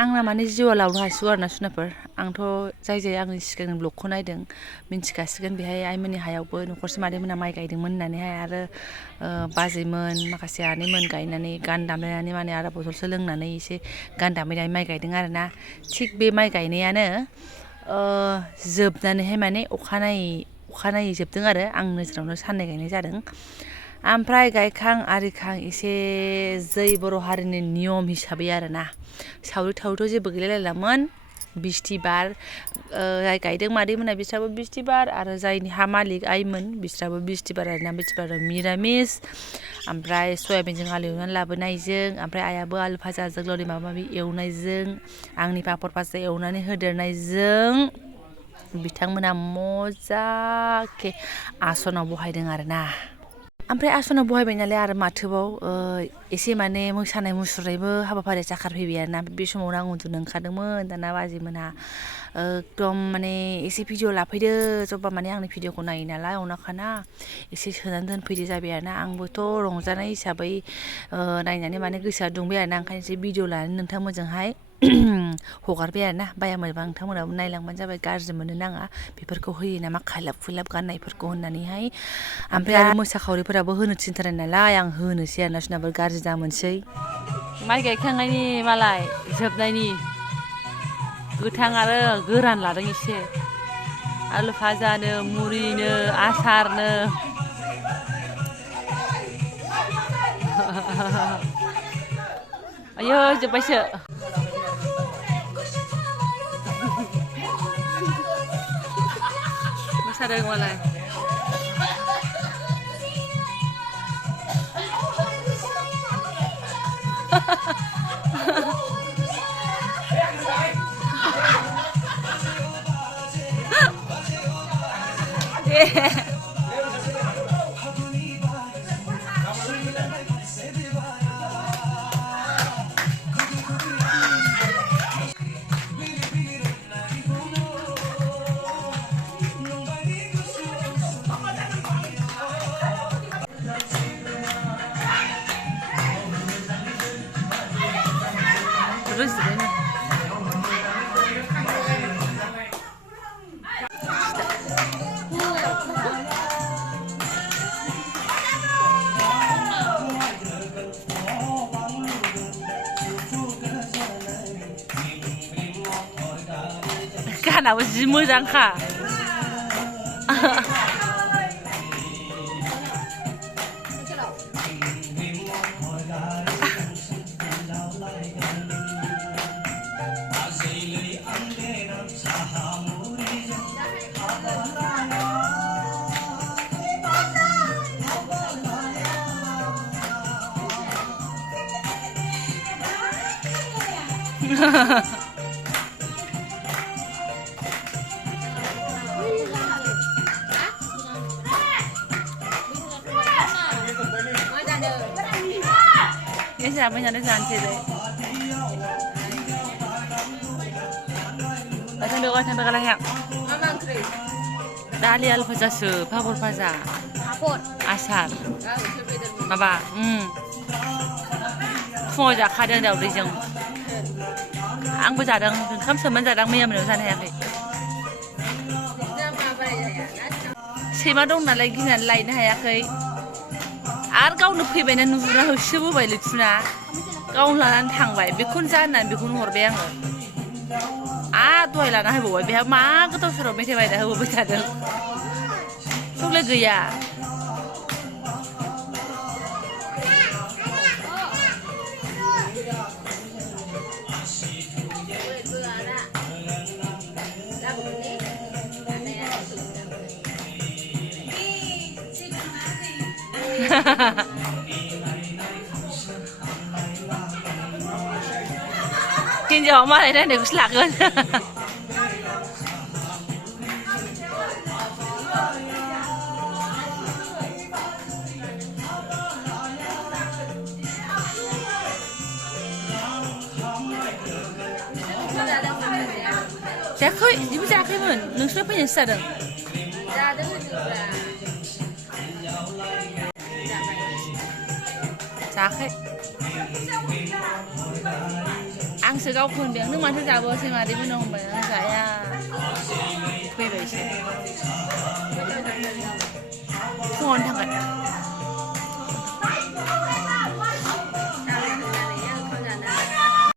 आंना माने जिउआ लावनो हासिगौ आरोना सुनाफोर आंथ' जाय आंनि सिगांनि ब्लगखौ नायदों मिन्थिखासिगोन बेहाय आइमोननि हायावबो न'खरसे मादैमोना माइ गायदोंमोन होननानैहाय आरो बाजैमोन माखासे आनैमोन गायनानै गान दामलायनानै माने आदा बथलसो लोंनानै एसे गान दामै दामै माइ गायदों आरोना थिग बे माइ गायनायानो जोबनानैहाय माने अखानायै जोबदों आरो आं नोजोरावनो साननै गायनाय जादों ओमफ्राय गायखां आरिखां एसे जै बर' हारिनि नियम हिसाबै आरोना सावरि थावरिथ' जेबो गैलायलायलामोन बिस्थिबार जाय गायदों मादैमोना बिस्राबो बिस्थिबार आरो जायनि हा मालिक आइमोन बिस्राबो बिस्थिबार आरोना बिस्थिबाराव मिरामिस ओमफ्राय सयाबिनजों आलु एवनानै लाबोनायजों ओमफ्राय आइयाबो आलु भाजा जोगोलावरि माबा माबि एवनायजों आंनि पापर भाजा एवनानै होदेरनायजों बिथांमोना मजाके आसनाव बहायदों आरोना ओमफ्राय आसनाव बहायबाय नालाय आरो माथोबाव एसे माने मोसानाय मुसुरनायबो हाबाफारिया जाखारफैबाय आरोना बे समावनो आं उन्दुनो ओंखारदोंमोन दाना बाजैमोनहा एकदम माने एसे भिडिअ लाफैदो जबा माने आंनि भिडिअखौ नायो नालाय अनाखाना एसे सोनानै दोनफैदो जाबाय आरोना आंबोथ' रंजानाय हिसाबै नायनानै माने गोसोआ दुंबाय आरोना ओंखायनो एसे भिडिअ लानानै नोंथांमोनजोंहाय हगारबाय आरोना बाया मोनबा नोंथांमोनाबो नायलांबानो जाबाय गाज्रि मोननो नाङा बेफोरखौ होयो नामा खायलाब खुलाब गाननायफोरखौ होननानैहाय ओमफ्राय आरो मोसाखावरिफोराबो होनो थिनथारो नालाय आं होनोसै आरोना सोरनाबो गाज्रि दामोनसै माइ गायखांनायनि मालाय जोबनायनि गोथां आरो गोरान लादों एसे आलु भाजानो मुरिनो आसारनो आयौ जोब्बायसो मोसादों मालाय terus ini गानाबो जि मोजांखा Ini siapa yang ada janji deh? Macam dua lah yang. Dali alfa jasu, papor paja. Papor. Asar. Maba. Fungsi jakada dah udah jeng. Angku jadang, kamu semen jadang mia menurut saya ya kek. Sema dong nalai gini nalai nih ya kek. आर गावनो फैबायना नुहुरा होसोबोबाय लुथुना गावनो लानानै थांबाय बेखौनो जा होननानै बेखौनो हरबाय आङो दहाय लाना होबावबाय बेहा मा गोथाव सोराव मेथाइ बायना होबोबाय थादों थेवलाय गैया Hinjau malah dah nego selakan. Jakoy, ibu jakoy mun, nungsur apa yang sedang? Jakoy. आंसो गावखौ होनदों नों माथो जाबोआसै मादै बुंनो हमबाय आं जाया फैबायसो फुङावनो थांगोन